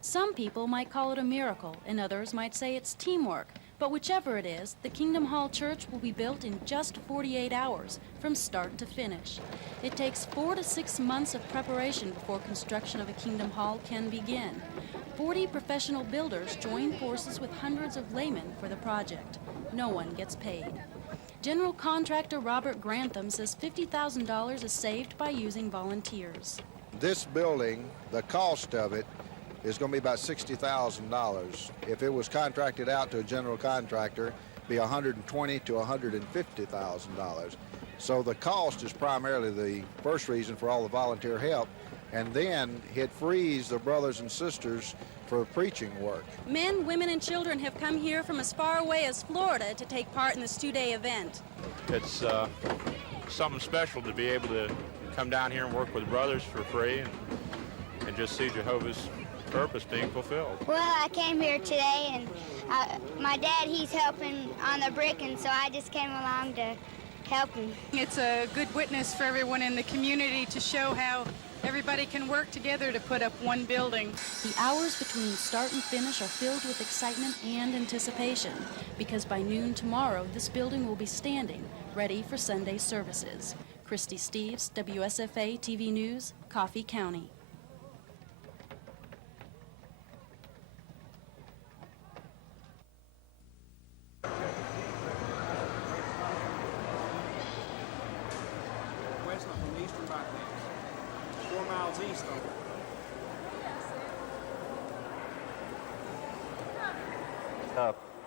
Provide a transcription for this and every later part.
Some people might call it a miracle, and others might say it's teamwork. But whichever it is, the Kingdom Hall Church will be built in just 48 hours, from start to finish. It takes 4 to 6 months of preparation before construction of a Kingdom Hall can begin. 40 professional builders join forces with hundreds of laymen for the project. No one gets paid. General contractor Robert Grantham says $50,000 is saved by using volunteers. This building, the cost of it, is going to be about $60,000. If it was contracted out to a general contractor, it'd be $120,000 to $150,000. So the cost is primarily the first reason for all the volunteer help, and then it frees the brothers and sisters for preaching work. Men, women, and children have come here from as far away as Florida to take part in this two-day event. It's something special to be able to come down here and work with brothers for free and just see Jehovah's purpose being fulfilled. Well, I came here today, and my dad, he's helping on the brick, and so I just came along to help him. It's a good witness for everyone in the community to show how everybody can work together to put up one building. The hours between start and finish are filled with excitement and anticipation, because by noon tomorrow, this building will be standing, ready for Sunday services. Christy Steves, WSFA TV News, Coffee County.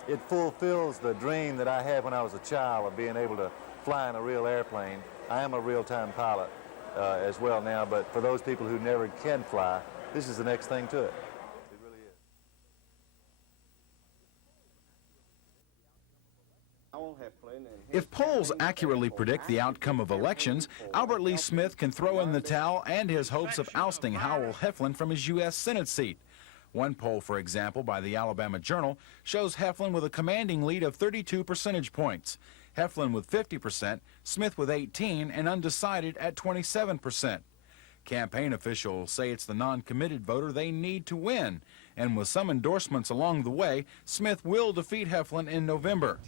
It fulfills the dream that I had when I was a child of being able to fly in a real airplane. I am a real-time pilot as well now, but for those people who never can fly, this is the next thing to it. It really is. If polls accurately predict the outcome of elections, Albert Lee Smith can throw in the towel and his hopes of ousting Howell Heflin from his U.S. Senate seat. One poll, for example, by the Alabama Journal, shows Heflin with a commanding lead of 32 percentage points. Heflin with 50%, Smith with 18%, and undecided at 27%. Campaign officials say it's the non-committed voter they need to win. And with some endorsements along the way, Smith will defeat Heflin in November.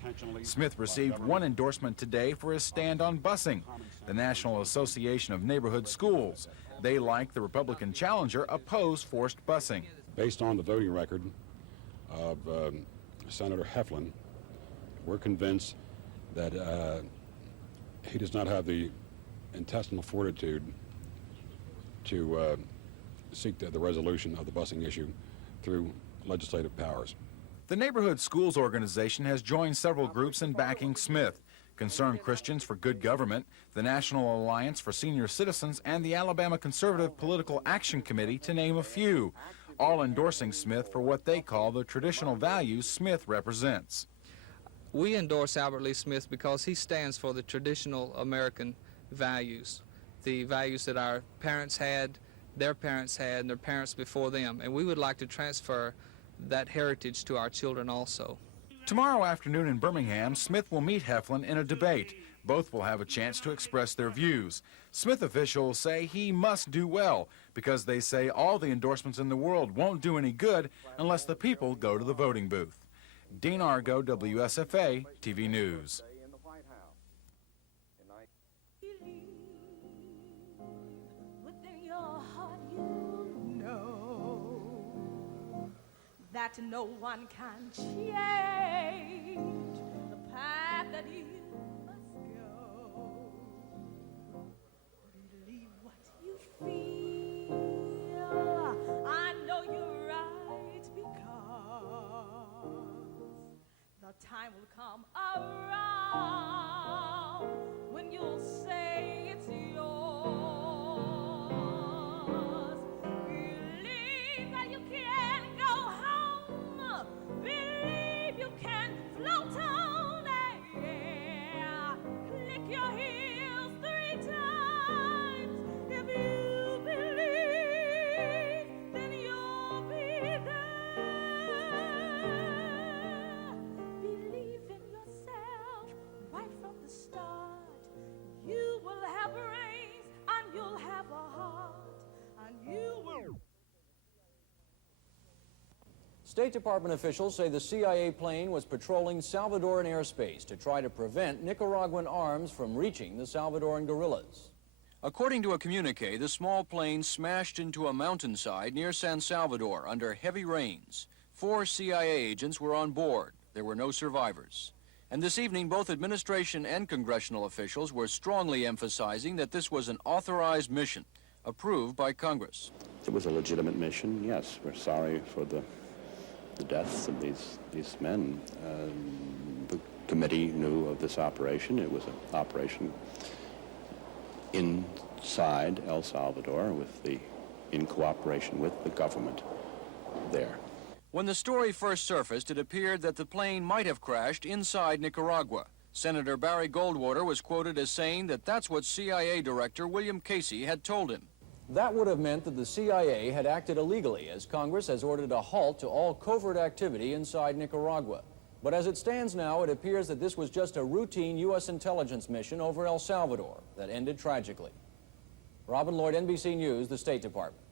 Smith received one endorsement today for his stand on busing, the National Association of Neighborhood Schools. They, like the Republican challenger, oppose forced busing. Based on the voting record of Senator Heflin, we're convinced that he does not have the intestinal fortitude to seek the resolution of the busing issue through legislative powers. The Neighborhood Schools Organization has joined several groups in backing Smith: Concerned Christians for Good Government, the National Alliance for Senior Citizens, and the Alabama Conservative Political Action Committee, to name a few, all endorsing Smith for what they call the traditional values Smith represents. We endorse Albert Lee Smith because he stands for the traditional American values, the values that our parents had, their parents had, and their parents before them. And we would like to transfer that heritage to our children also. Tomorrow afternoon in Birmingham, Smith will meet Heflin in a debate. Both will have a chance to express their views. Smith officials say he must do well because they say all the endorsements in the world won't do any good unless the people go to the voting booth. Dean Argo, WSFA TV News. Within your heart you know that no one can change the path that you must go. Believe what you feel. I know you're right because the time will come around when you'll say it's yours. Believe that you can go home. Believe you can float on air. Click your heels 3 times. If you believe, then you'll be there. Believe in yourself. State Department officials say the CIA plane was patrolling Salvadoran airspace to try to prevent Nicaraguan arms from reaching the Salvadoran guerrillas. According to a communique, the small plane smashed into a mountainside near San Salvador under heavy rains. 4 CIA agents were on board. There were no survivors. And this evening, both administration and congressional officials were strongly emphasizing that this was an authorized mission, approved by Congress. It was a legitimate mission, yes. We're sorry for the deaths of these men. The committee knew of this operation. It was an operation inside El Salvador in cooperation with the government there. When the story first surfaced, it appeared that the plane might have crashed inside Nicaragua. Senator Barry Goldwater was quoted as saying that that's what CIA Director William Casey had told him. That would have meant that the CIA had acted illegally, as Congress has ordered a halt to all covert activity inside Nicaragua. But as it stands now, it appears that this was just a routine U.S. intelligence mission over El Salvador that ended tragically. Robin Lloyd, NBC News, the State Department.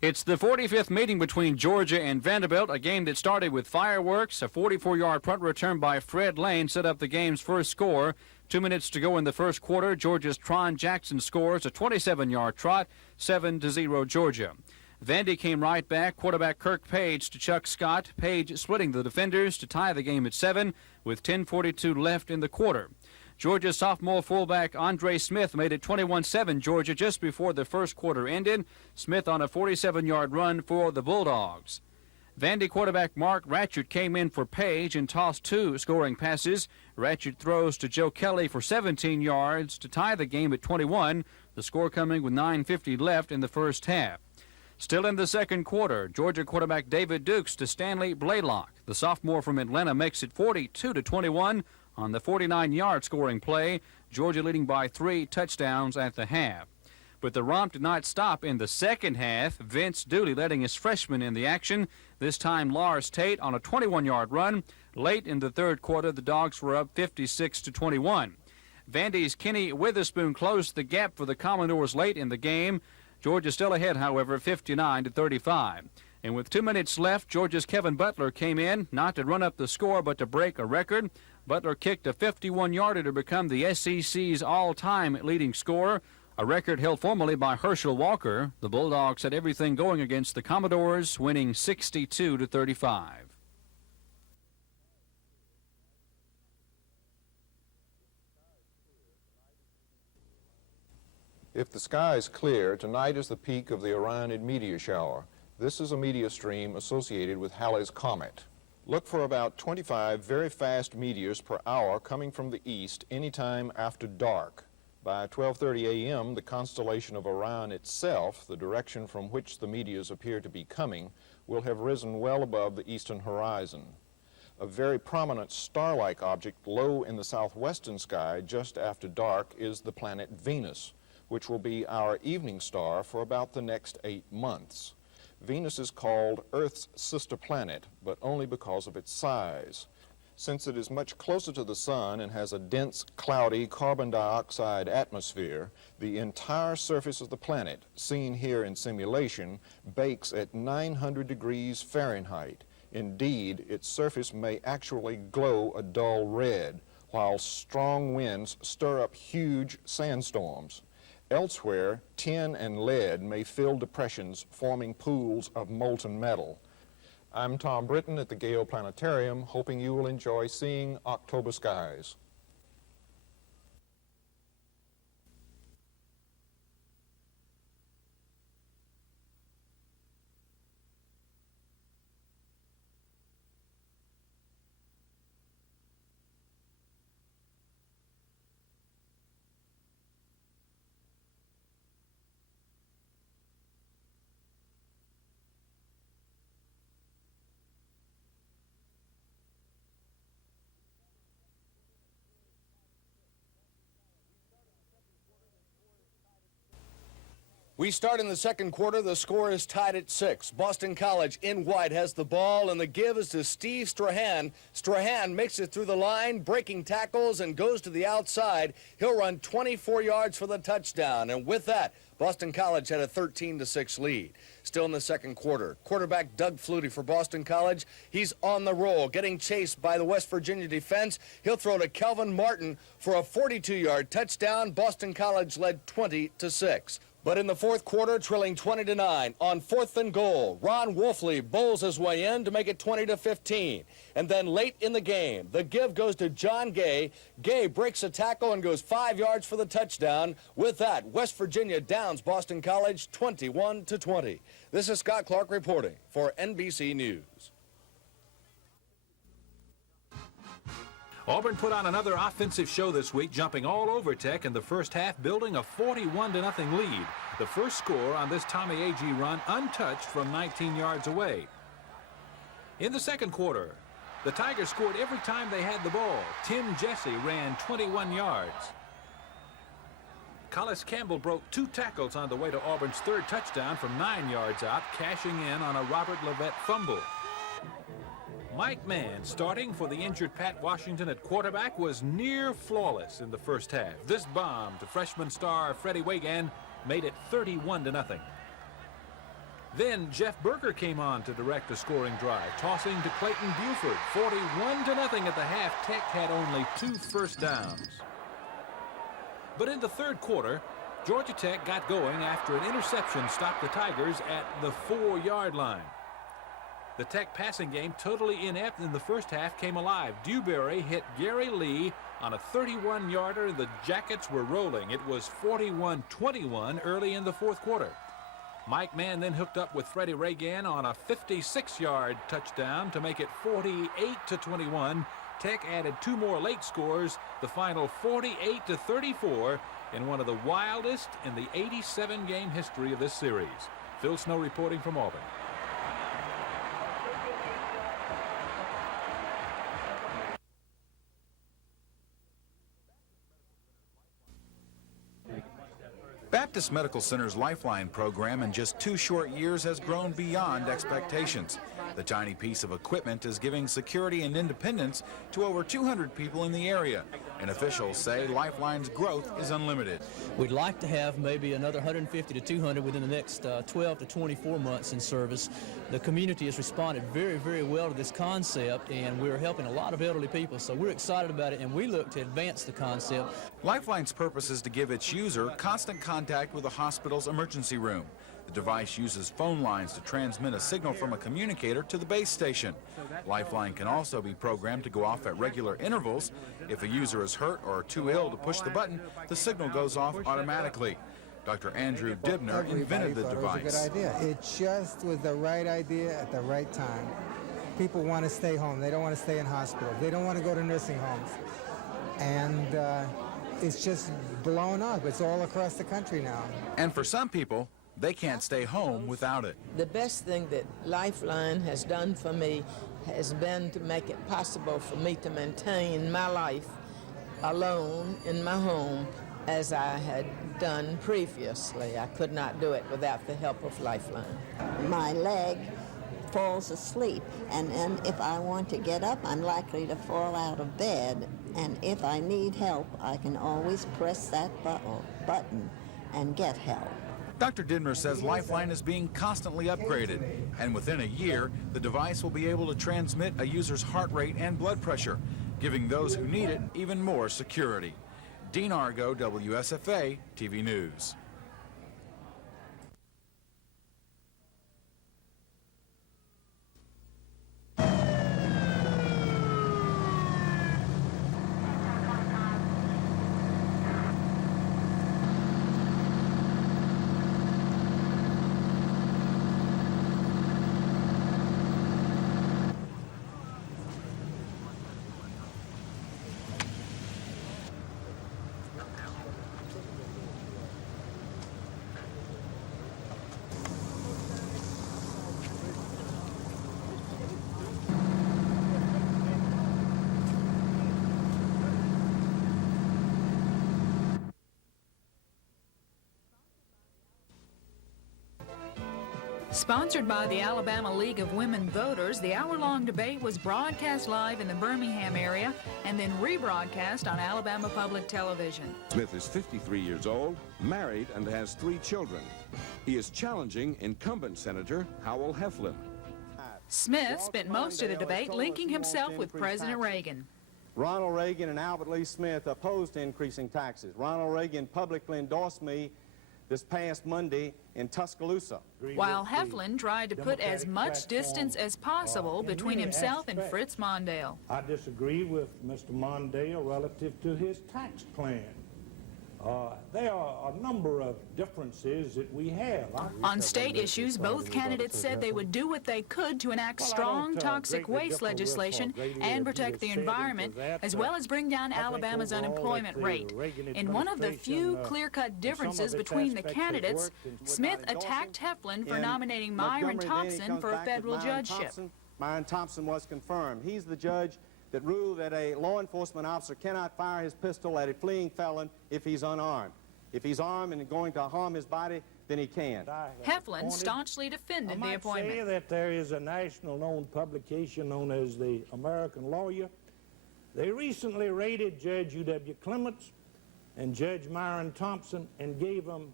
It's the 45th meeting between Georgia and Vanderbilt, a game that started with fireworks. A 44-yard punt return by Fred Lane set up the game's first score. 2 minutes to go in the first quarter. Georgia's Tron Jackson scores a 27-yard trot, 7-0 Georgia. Vandy came right back. Quarterback Kirk Page to Chuck Scott. Page splitting the defenders to tie the game at 7 with 10:42 left in the quarter. Georgia's sophomore fullback Andre Smith made it 21-7 Georgia just before the first quarter ended. Smith on a 47-yard run for the Bulldogs. Vandy quarterback Mark Ratchett came in for Page and tossed 2 scoring passes. Ratchett throws to Joe Kelly for 17 yards to tie the game at 21, the score coming with 9:50 left in the first half. Still in the second quarter, Georgia quarterback David Dukes to Stanley Blaylock. The sophomore from Atlanta makes it 42-21 on the 49-yard scoring play, Georgia leading by 3 touchdowns at the half. But the romp did not stop in the second half. Vince Dooley letting his freshman in the action, this time Lars Tate on a 21-yard run. Late in the third quarter, the Dogs were up 56-21. Vandy's Kenny Witherspoon closed the gap for the Commodores late in the game. Georgia still ahead, however, 59-35. And with 2 minutes left, Georgia's Kevin Butler came in, not to run up the score, but to break a record. Butler kicked a 51-yarder to become the SEC's all-time leading scorer, a record held formerly by Herschel Walker. The Bulldogs had everything going against the Commodores, winning 62-35. If the sky is clear, tonight is the peak of the Orionid meteor shower. This is a meteor stream associated with Halley's Comet. Look for about 25 very fast meteors per hour coming from the east anytime after dark. By 12:30 a.m., the constellation of Orion itself, the direction from which the meteors appear to be coming, will have risen well above the eastern horizon. A very prominent star-like object low in the southwestern sky just after dark is the planet Venus, which will be our evening star for about the next 8 months. Venus is called Earth's sister planet, but only because of its size. Since it is much closer to the sun and has a dense, cloudy carbon dioxide atmosphere, the entire surface of the planet, seen here in simulation, bakes at 900 degrees Fahrenheit. Indeed, its surface may actually glow a dull red, while strong winds stir up huge sandstorms. Elsewhere, tin and lead may fill depressions, forming pools of molten metal. I'm Tom Britton at the Gale Planetarium, hoping you will enjoy seeing October skies. We start in the second quarter. The score is tied at 6. Boston College in white has the ball, and the give is to Steve Strahan. Strahan makes it through the line, breaking tackles, and goes to the outside. He'll run 24 yards for the touchdown. And with that, Boston College had a 13-6 lead. Still in the second quarter, quarterback Doug Flutie for Boston College, he's on the roll, getting chased by the West Virginia defense. He'll throw to Kelvin Martin for a 42-yard touchdown. Boston College led 20-6. But in the fourth quarter, trailing 20-9, on 4th and goal, Ron Wolfley bowls his way in to make it 20-15. And then late in the game, the give goes to John Gay. Gay breaks a tackle and goes 5 yards for the touchdown. With that, West Virginia downs Boston College 21-20. This is Scott Clark reporting for NBC News. Auburn put on another offensive show this week, jumping all over Tech in the first half, building a 41-0 lead. The first score on this Tommy Agee run untouched from 19 yards away. In the second quarter, the Tigers scored every time they had the ball. Tim Jesse ran 21 yards. Collis Campbell broke 2 tackles on the way to Auburn's third touchdown from 9 yards out, cashing in on a Robert Levette fumble. Mike Mann, starting for the injured Pat Washington at quarterback, was near flawless in the first half. This bomb to freshman star Freddie Wagan made it 31-0. Then Jeff Berger came on to direct the scoring drive, tossing to Clayton Buford. 41-0 at the half. Tech had only 2 first downs. But in the third quarter, Georgia Tech got going after an interception stopped the Tigers at the 4-yard line. The Tech passing game, totally inept in the first half, came alive. Dewberry hit Gary Lee on a 31-yarder. The Jackets were rolling. It was 41-21 early in the fourth quarter. Mike Mann then hooked up with Freddie Reagan on a 56-yard touchdown to make it 48-21. Tech added 2 more late scores, the final 48-34 in one of the wildest in the 87-game history of this series. Phil Snow reporting from Auburn. Baptist Medical Center's Lifeline program in just 2 short years has grown beyond expectations. The tiny piece of equipment is giving security and independence to over 200 people in the area, and officials say Lifeline's growth is unlimited. We'd like to have maybe another 150 to 200 within the next 12 to 24 months in service. The community has responded very, very well to this concept, and we're helping a lot of elderly people, so we're excited about it, and we look to advance the concept. Lifeline's purpose is to give its user constant contact with the hospital's emergency room. The device uses phone lines to transmit a signal from a communicator to the base station. Lifeline can also be programmed to go off at regular intervals. If a user is hurt or too ill to push the button, the signal goes off automatically. Dr. Andrew Dibner invented the device. It was a good idea. It just was the right idea at the right time. People want to stay home. They don't want to stay in hospitals. They don't want to go to nursing homes. And it's just blown up. It's all across the country now. And for some people, they can't stay home without it. The best thing that Lifeline has done for me has been to make it possible for me to maintain my life alone in my home as I had done previously. I could not do it without the help of Lifeline. My leg falls asleep, and then if I want to get up, I'm likely to fall out of bed. And if I need help, I can always press that button and get help. Dr. Didmer says Lifeline is being constantly upgraded, and within a year, the device will be able to transmit a user's heart rate and blood pressure, giving those who need it even more security. Dean Argo, WSFA TV News. Sponsored by the Alabama League of Women Voters, the hour-long debate was broadcast live in the Birmingham area and then rebroadcast on Alabama Public Television. Smith is 53 years old, married, and has 3 children. He is challenging incumbent Senator Howell Heflin. Smith spent most of the debate linking himself with President Reagan. Ronald Reagan and Albert Lee Smith opposed increasing taxes. Ronald Reagan publicly endorsed me this past Monday in Tuscaloosa. While Heflin tried to put as much distance as possible between himself and Fritz Mondale. I disagree with Mr. Mondale relative to his tax plan. There are a number of differences that we have. On state issues, both candidates said they would do what they could to enact strong toxic waste legislation and protect the environment, as well as bring down Alabama's unemployment rate. In one of the few clear-cut differences between the candidates, Smith attacked Heflin for nominating Myron Thompson for a federal judgeship. Myron Thompson was confirmed. He's the judge that ruled that a law enforcement officer cannot fire his pistol at a fleeing felon if he's unarmed. If he's armed and going to harm his body, then he can. Heflin staunchly defended the appointment. I might say that there is a national-known publication known as the American Lawyer. They recently rated Judge U.W. Clements and Judge Myron Thompson and gave them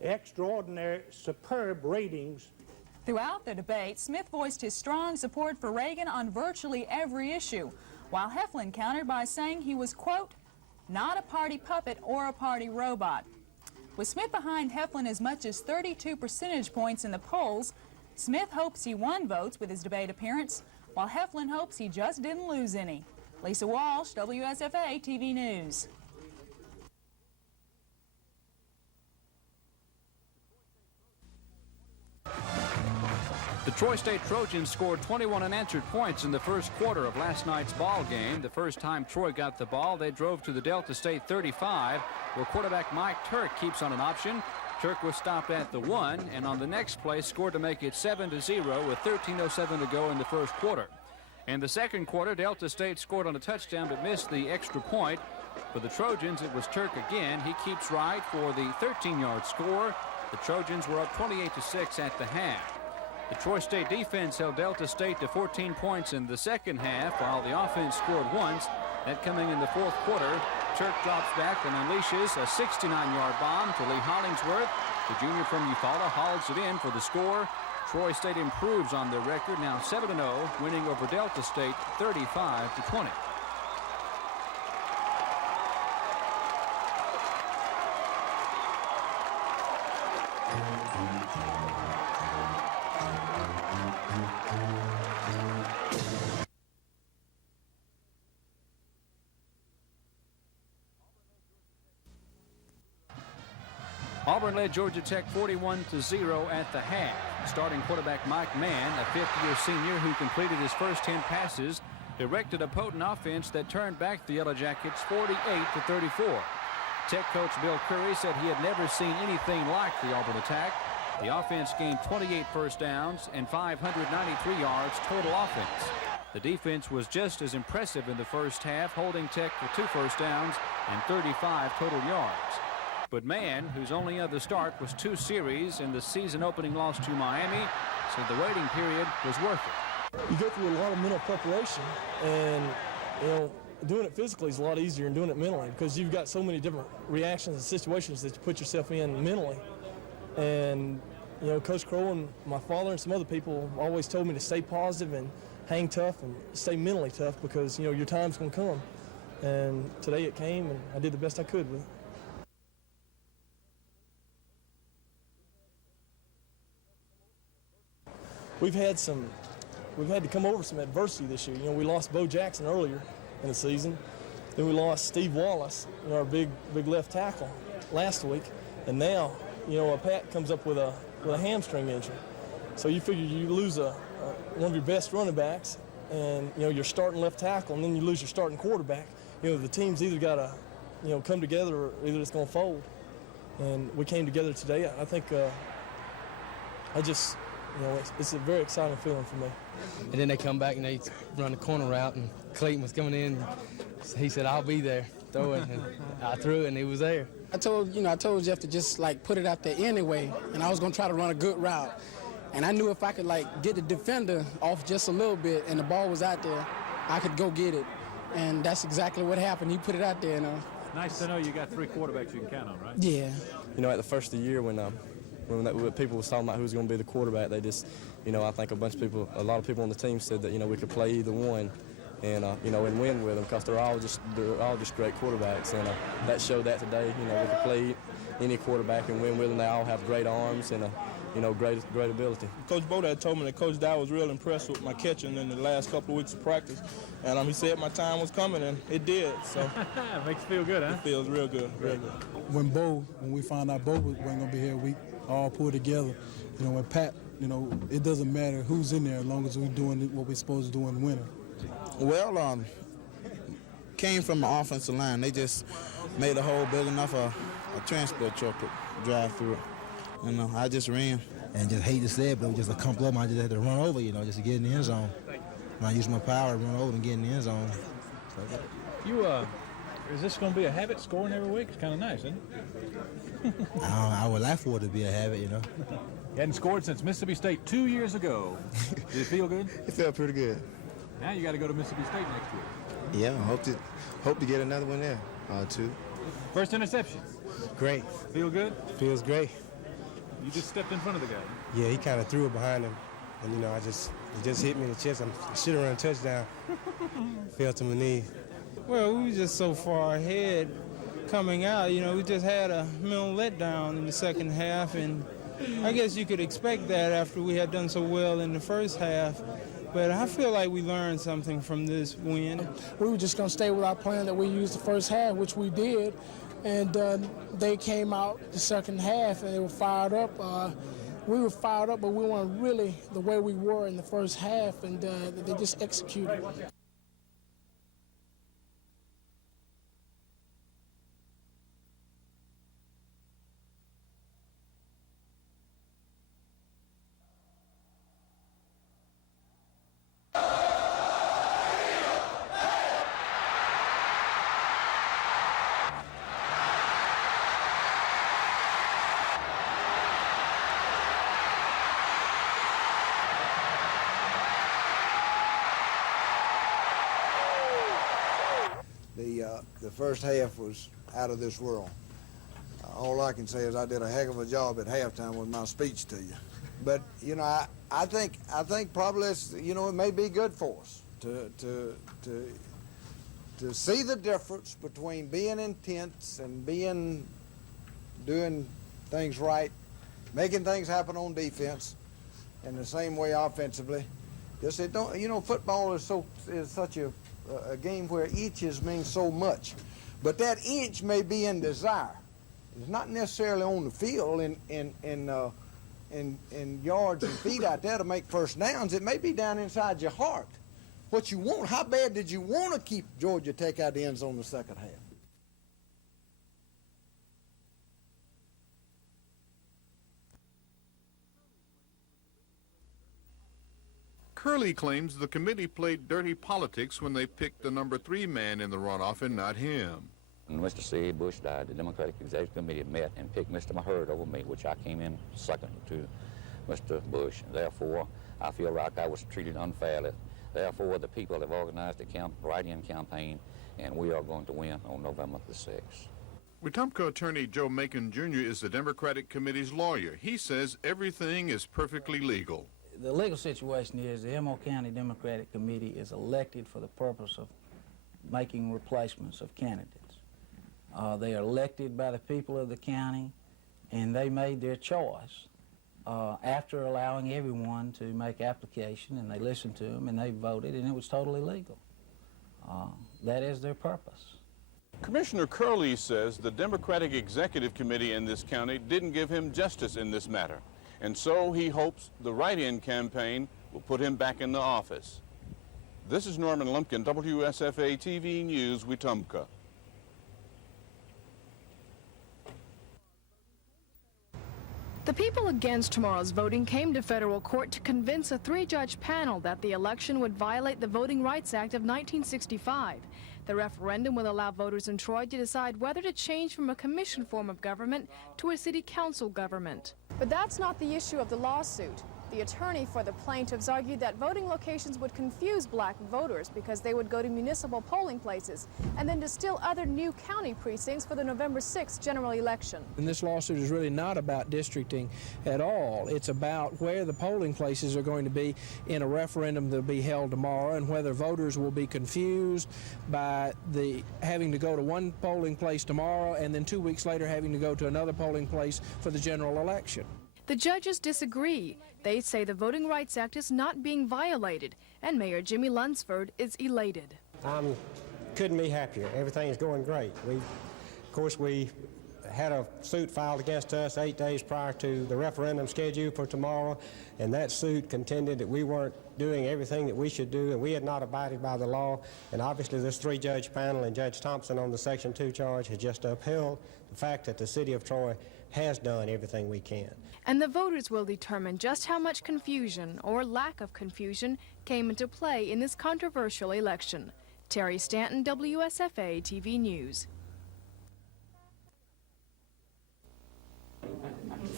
extraordinary, superb ratings. Throughout the debate, Smith voiced his strong support for Reagan on virtually every issue, while Heflin countered by saying he was, quote, not a party puppet or a party robot. With Smith behind Heflin as much as 32 percentage points in the polls, Smith hopes he won votes with his debate appearance, while Heflin hopes he just didn't lose any. Lisa Walsh, WSFA TV News. The Troy State Trojans scored 21 unanswered points in the first quarter of last night's ball game. The first time Troy got the ball, they drove to the Delta State 35, where quarterback Mike Turk keeps on an option. Turk was stopped at the 1, and on the next play scored to make it 7-0 with 13:07 to go in the first quarter. In the second quarter, Delta State scored on a touchdown but missed the extra point. For the Trojans, it was Turk again. He keeps right for the 13-yard score. The Trojans were up 28-6 at the half. The Troy State defense held Delta State to 14 points in the second half, while the offense scored once. That coming in the fourth quarter, Turk drops back and unleashes a 69-yard bomb to Lee Hollingsworth. The junior from Eufaula hauls it in for the score. Troy State improves on their record, now 7-0, winning over Delta State 35-20. Auburn led Georgia Tech 41-0 at the half. Starting quarterback Mike Mann, a fifth-year senior who completed his first 10 passes, directed a potent offense that turned back the Yellow Jackets 48-34. Tech coach Bill Curry said he had never seen anything like the Auburn attack. The offense gained 28 first downs and 593 yards total offense. The defense was just as impressive in the first half, holding Tech to 2 first downs and 35 total yards. But Mann, whose only other start was 2 series in the season-opening loss to Miami, said the waiting period was worth it. You go through a lot of mental preparation, and doing it physically is a lot easier than doing it mentally because you've got so many different reactions and situations that you put yourself in mentally. And Coach Crow and my father and some other people always told me to stay positive and hang tough and stay mentally tough because your time's going to come. And today it came, and I did the best I could with it. We've had to come over some adversity this year. We lost Bo Jackson earlier in the season. Then we lost Steve Wallace, our big left tackle, last week. And now, Pat comes up with a hamstring injury. So you figure you lose one of your best running backs, and your starting left tackle, and then you lose your starting quarterback. The team's either got to come together or either it's going to fold. And we came together today. I think it's a very exciting feeling for me. And then they come back and they run the corner route, and Clayton was coming in. He said, "I'll be there, throw it," and I threw it, and he was there. I told Jeff to just put it out there anyway, and I was gonna try to run a good route. And I knew if I could like get the defender off just a little bit and the ball was out there, I could go get it. And that's exactly what happened. He put it out there. Nice to know you got 3 quarterbacks you can count on, right? Yeah. You know, at the first of the year when people was talking about who was going to be the quarterback, they just, you know, I think a lot of people on the team said that, you know, we could play either one and, you know, and win with them because they're all just great quarterbacks. And that showed that today. You know, we could play any quarterback and win with them. They all have great arms and, you know, great ability. Coach Bodad told me that Coach Dow was real impressed with my catching in the last couple of weeks of practice. And he said my time was coming, and it did. So makes you feel good, huh? It feels real good, real good. When we found out Bo wasn't going to be here, we all pulled together. You know, when Pat, you know, it doesn't matter who's in there as long as we're doing what we're supposed to do in winter. Well, came from the offensive line. They just made a hole big enough a transport truck could drive through it. You know, I just ran. And just hate to say it, but it was just a couple of them I just had to run over, you know, just to get in the end zone. And I used my power to run over and get in the end zone. So, is this going to be a habit, scoring every week? It's kind of nice, isn't it? I would like for it to be a habit, you know. You hadn't scored since Mississippi State 2 years ago. Did it feel good? It felt pretty good. Now you got to go to Mississippi State next year. Yeah, hope to get another one there, too. First interception. Great. Feel good? Feels great. You just stepped in front of the guy. Yeah, he kind of threw it behind him. And, you know, it just hit me in the chest. I should have run a touchdown. Fell to my knees. Well, we were just so far ahead coming out. You know, we just had a mental letdown in the second half. And I guess you could expect that after we had done so well in the first half. But I feel like we learned something from this win. We were just going to stay with our plan that we used the first half, which we did. And they came out the second half and they were fired up. We were fired up, but we weren't really the way we were in the first half, and they just executed. The first half was out of this world. All I can say is I did a heck of a job at halftime with my speech to you. But you know, I think probably it's, you know, it may be good for us to see the difference between being intense and doing things right, making things happen on defense, and the same way offensively. Just it don't, you know, football is such a game where inches mean so much, but that inch may be in desire. It's not necessarily on the field in yards and feet out there to make first downs. It may be down inside your heart. What you want, how bad did you want to keep Georgia take out the end zone in the second half? Curley claims the committee played dirty politics when they picked the number 3 man in the runoff and not him. When Mr. C. Bush died, the Democratic Executive Committee met and picked Mr. Maherd over me, which I came in second to Mr. Bush. Therefore, I feel like I was treated unfairly. Therefore, the people have organized a write-in campaign, and we are going to win on November the 6th. Wetumpka attorney Joe Macon Jr. is the Democratic Committee's lawyer. He says everything is perfectly legal. The legal situation is the Elmo County Democratic Committee is elected for the purpose of making replacements of candidates. They are elected by the people of the county, and they made their choice after allowing everyone to make application, and they listened to them, and they voted, and it was totally legal. That is their purpose. Commissioner Curley says the Democratic Executive Committee in this county didn't give him justice in this matter, and so he hopes the write-in campaign will put him back in the office. This is Norman Lumpkin, WSFA TV News, Wetumpka. The people against tomorrow's voting came to federal court to convince a 3-judge panel that the election would violate the Voting Rights Act of 1965. The referendum will allow voters in Troy to decide whether to change from a commission form of government to a city council government. But that's not the issue of the lawsuit. The attorney for the plaintiffs argued that voting locations would confuse black voters because they would go to municipal polling places and then to still other new county precincts for the November 6th general election. And this lawsuit is really not about districting at all. It's about where the polling places are going to be in a referendum that will be held tomorrow, and whether voters will be confused by having to go to one polling place tomorrow and then 2 weeks later having to go to another polling place for the general election. The judges disagree. They say the Voting Rights Act is not being violated, and Mayor Jimmy Lunsford is elated. Couldn't be happier. Everything is going great. Of course, we had a suit filed against us 8 days prior to the referendum scheduled for tomorrow, and that suit contended that we weren't doing everything that we should do, and we had not abided by the law. And obviously this three-judge panel and Judge Thompson on the Section 2 charge has just upheld the fact that the city of Troy has done everything we can. And the voters will determine just how much confusion or lack of confusion came into play in this controversial election. Terry Stanton, WSFA TV News.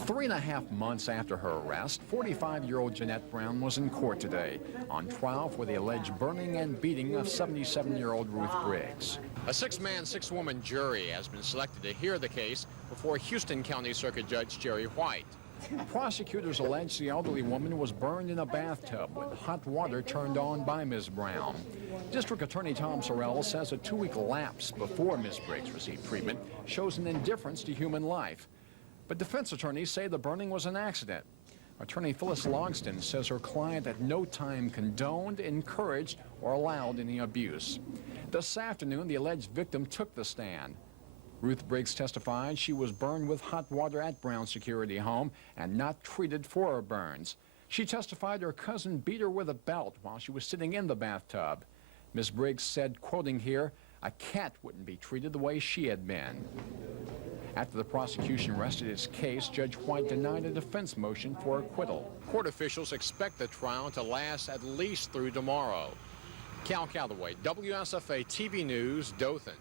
3.5 months after her arrest, 45-year-old Jeanette Brown was in court today on trial for the alleged burning and beating of 77-year-old Ruth Briggs. A 6-man, 6-woman jury has been selected to hear the case before Houston County Circuit Judge Jerry White. Prosecutors allege the elderly woman was burned in a bathtub with hot water turned on by Ms. Brown. District Attorney Tom Sorrell says a 2-week lapse before Ms. Briggs received treatment shows an indifference to human life. But defense attorneys say the burning was an accident. Attorney Phyllis Logston says her client at no time condoned, encouraged, or allowed any abuse. This afternoon, the alleged victim took the stand. Ruth Briggs testified she was burned with hot water at Brown's security home and not treated for her burns. She testified her cousin beat her with a belt while she was sitting in the bathtub. Ms. Briggs said, quoting here, "A cat wouldn't be treated the way she had been." After the prosecution rested its case, Judge White denied a defense motion for acquittal. Court officials expect the trial to last at least through tomorrow. Cal Calloway, WSFA TV News, Dothan.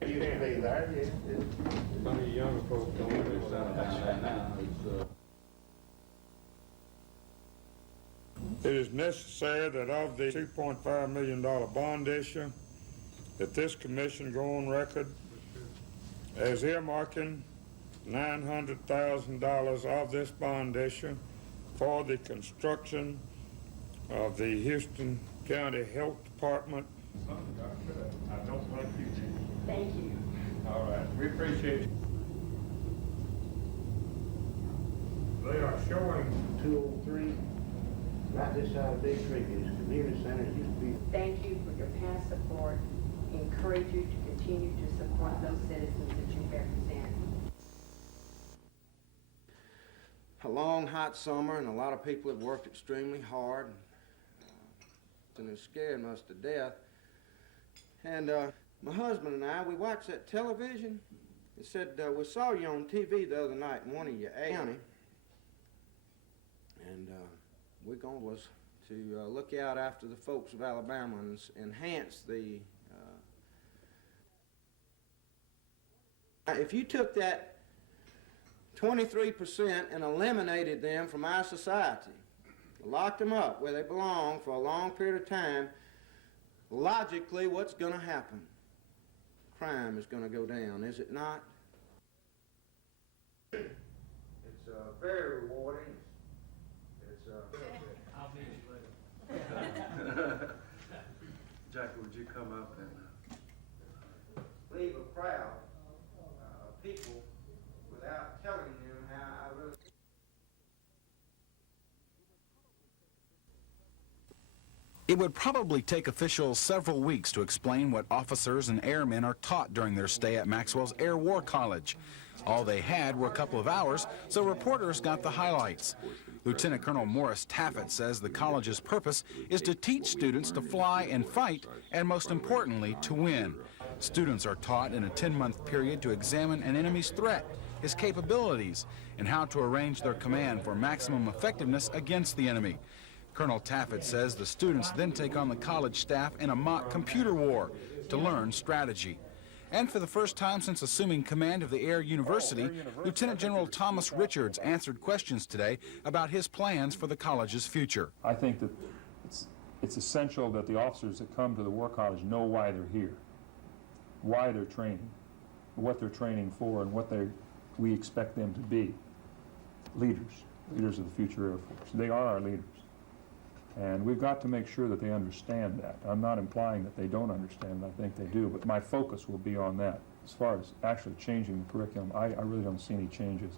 You can't be there, some of you younger folks don't understand now. It is necessary that of the $2.5 million bond issue, that this commission go on record as earmarking $900,000 of this bond issue for the construction of the Houston County Health Department. I don't like you. Thank you. All right, we appreciate you. They are showing 203, right this side of Big Creek, is community center. It used to be. Thank you for your past support. Encourage you to continue to support those citizens that you represent. A long, hot summer, and a lot of people have worked extremely hard, and it's scaring us to death. And my husband and I, we watched that television. It said, we saw you on TV the other night in one of your county. And we're going was to look out after the folks of Alabama and enhance the... if you took that 23% and eliminated them from our society, locked them up where they belong for a long period of time, logically, what's going to happen? Crime is going to go down, is it not? It's very rewarding. I'll meet you later. Jackie, would you come up and leave a crowd of people without telling them how I really... It would probably take officials several weeks to explain what officers and airmen are taught during their stay at Maxwell's Air War College. All they had were a couple of hours, so reporters got the highlights. Lieutenant Colonel Morris Taffet says the college's purpose is to teach students to fly and fight, and most importantly, to win. Students are taught in a 10-month period to examine an enemy's threat, his capabilities, and how to arrange their command for maximum effectiveness against the enemy. Colonel Taffet says the students then take on the college staff in a mock computer war to learn strategy. And for the first time since assuming command of the Air University, Lieutenant General Thomas Richards answered questions today about his plans for the college's future. I think that it's essential that the officers that come to the War College know why they're here, why they're training, what they're training for, and what we expect them to be. Leaders of the future Air Force. They are our leaders. And we've got to make sure that they understand that. I'm not implying that they don't understand, I think they do, but my focus will be on that. As far as actually changing the curriculum, I really don't see any changes.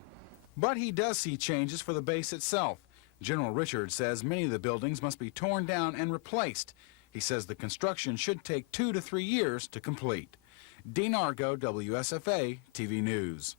But he does see changes for the base itself. General Richards says many of the buildings must be torn down and replaced. He says the construction should take 2 to 3 years to complete. Dean Argo, WSFA TV News.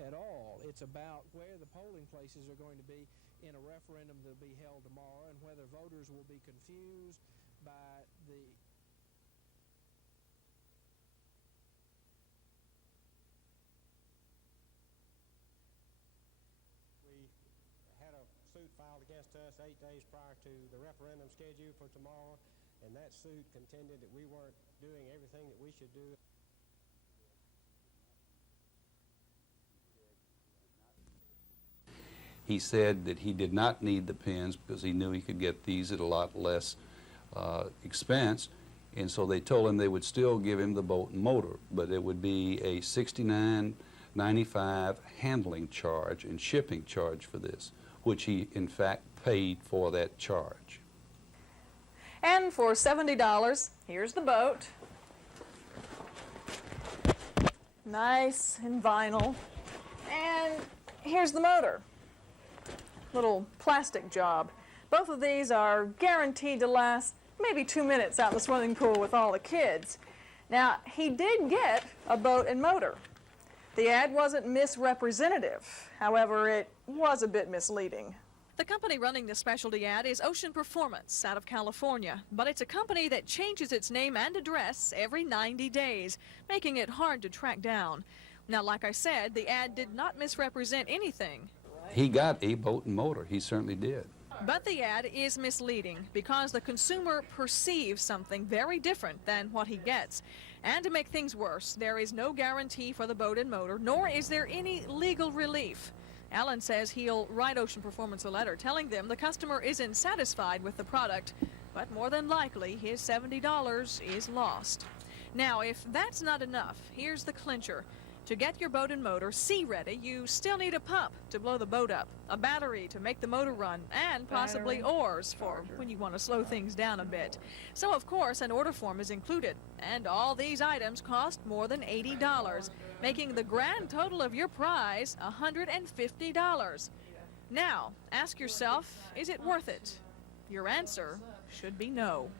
At all. It's about where the polling places are going to be in a referendum that will be held tomorrow, and whether voters will be confused by the We had a suit filed against us 8 days prior to the referendum scheduled for tomorrow, and that suit contended that we weren't doing everything that we should do. He said that he did not need the pins because he knew he could get these at a lot less expense, and so they told him they would still give him the boat and motor, but it would be a $69.95 handling charge and shipping charge for this, which he in fact paid for that charge. And for $70, here's the boat. Nice and vinyl. And here's the motor. Little plastic job. Both of these are guaranteed to last maybe 2 minutes out in the swimming pool with all the kids. Now, he did get a boat and motor. The ad wasn't misrepresentative. However, it was a bit misleading. The company running the specialty ad is Ocean Performance out of California, but it's a company that changes its name and address every 90 days, making it hard to track down. Now, like I said, the ad did not misrepresent anything. He got a boat and motor. He certainly did. But the ad is misleading because the consumer perceives something very different than what he gets. And to make things worse, there is no guarantee for the boat and motor, nor is there any legal relief. Alan says he'll write Ocean Performance a letter telling them the customer isn't satisfied with the product, but more than likely his $70 is lost. Now, if that's not enough, here's the clincher. To get your boat and motor sea-ready, you still need a pump to blow the boat up, a battery to make the motor run, and possibly oars for when you want to slow things down a bit. So, of course, an order form is included, and all these items cost more than $80, making the grand total of your prize $150. Now, ask yourself, is it worth it? Your answer should be no.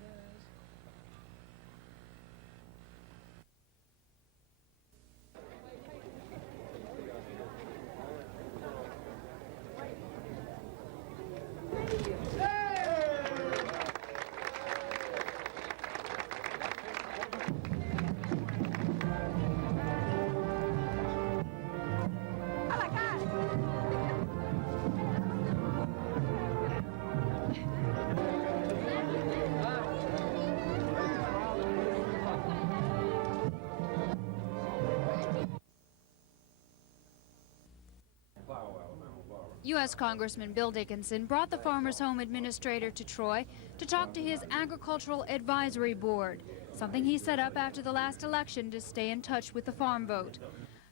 U.S. Congressman Bill Dickinson brought the Farmers Home Administrator to Troy to talk to his Agricultural Advisory Board, something he set up after the last election to stay in touch with the farm vote.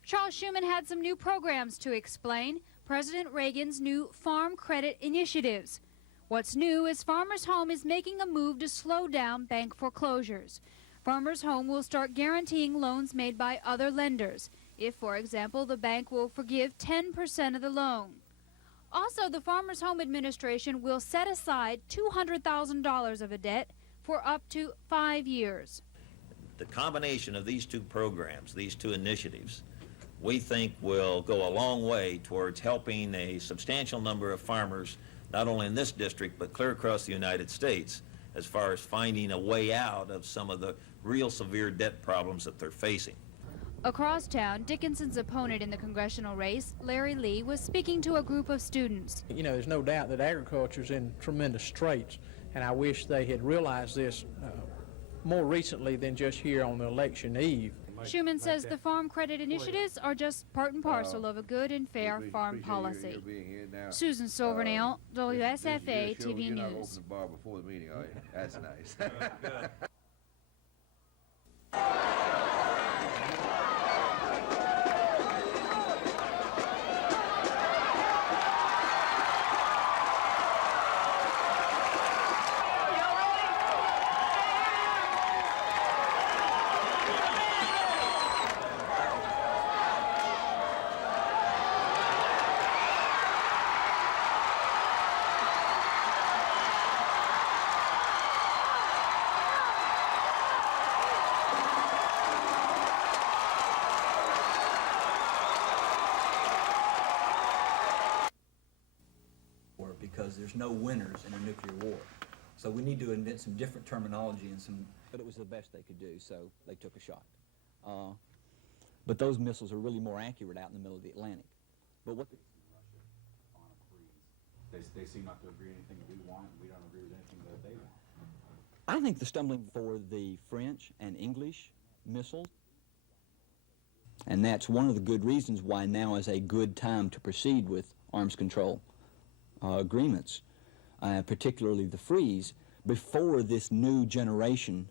Charles Schuman had some new programs to explain, President Reagan's new farm credit initiatives. What's new is Farmers Home is making a move to slow down bank foreclosures. Farmers Home will start guaranteeing loans made by other lenders, if, for example, the bank will forgive 10% of the loan. Also, the Farmers Home Administration will set aside $200,000 of a debt for up to 5 years. The combination of these two programs, these two initiatives, we think will go a long way towards helping a substantial number of farmers, not only in this district, but clear across the United States, as far as finding a way out of some of the real severe debt problems that they're facing. Across town, Dickinson's opponent in the congressional race, Larry Lee, was speaking to a group of students. You know, there's no doubt that agriculture's in tremendous straits, and I wish they had realized this more recently than just here on the election eve. Schuman says the farm credit initiatives are just part and parcel of a good and fair farm policy. Susan Silvernail, WSFA TV News. That's nice. Because there's no winners in a nuclear war. So we need to invent some different terminology and some... But it was the best they could do, so they took a shot. But those missiles are really more accurate out in the middle of the Atlantic. But what... They seem not to agree anything that we want, and we don't agree with anything that they want. I think the stumbling for the French and English missiles, and that's one of the good reasons why now is a good time to proceed with arms control agreements, particularly the freeze, before this new generation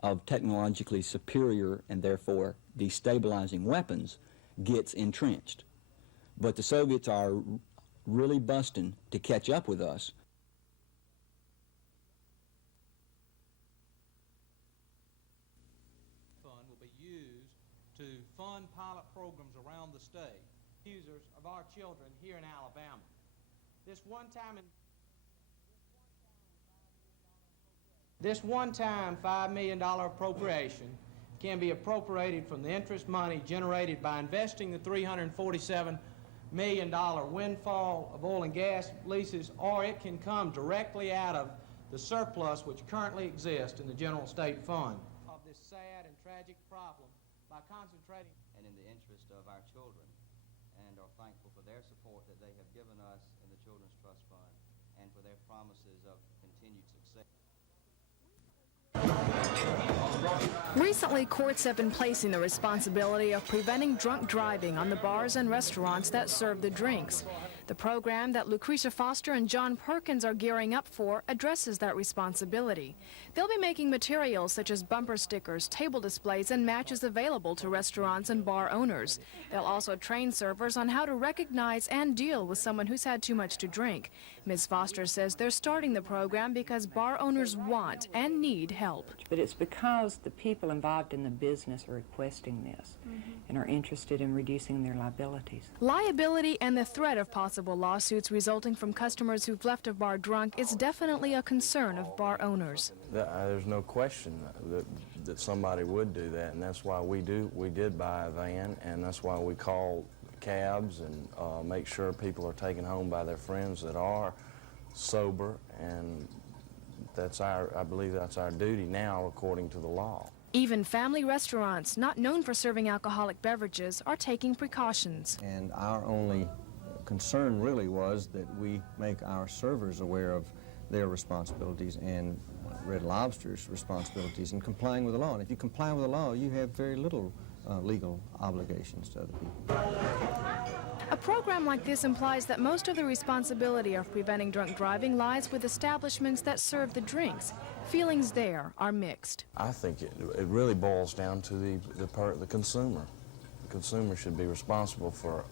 of technologically superior and therefore destabilizing weapons gets entrenched. But the Soviets are really busting to catch up with us. Fund will be used to fund pilot programs around the state, users of our children here in Alabama. This one-time $5 million appropriation can be appropriated from the interest money generated by investing the $347 million windfall of oil and gas leases, or it can come directly out of the surplus which currently exists in the general state fund. Of this sad and tragic problem by concentrating and in the interest of our children, and are thankful for their support that they have given us in the Children's Trust Fund and for their promises of continued success. Recently, courts have been placing the responsibility of preventing drunk driving on the bars and restaurants that serve the drinks. The program that Lucretia Foster and John Perkins are gearing up for addresses that responsibility. They'll be making materials such as bumper stickers, table displays, and matches available to restaurants and bar owners. They'll also train servers on how to recognize and deal with someone who's had too much to drink. Ms. Foster says they're starting the program because bar owners want and need help. But it's because the people involved in the business are requesting this and are interested in reducing their liabilities. Liability and the threat of possible lawsuits resulting from customers who've left a bar drunk is definitely a concern of bar owners. There's no question that somebody would do that, and that's why we did buy a van, and that's why we call cabs and make sure people are taken home by their friends that are sober, and I believe that's our duty now according to the law. Even family restaurants, not known for serving alcoholic beverages, are taking precautions. And our only concern really was that we make our servers aware of their responsibilities and Red Lobster's responsibilities in complying with the law. And if you comply with the law, you have very little legal obligations to other people. A program like this implies that most of the responsibility of preventing drunk driving lies with establishments that serve the drinks. Feelings there are mixed. I think it really boils down to the consumer. The consumer should be responsible for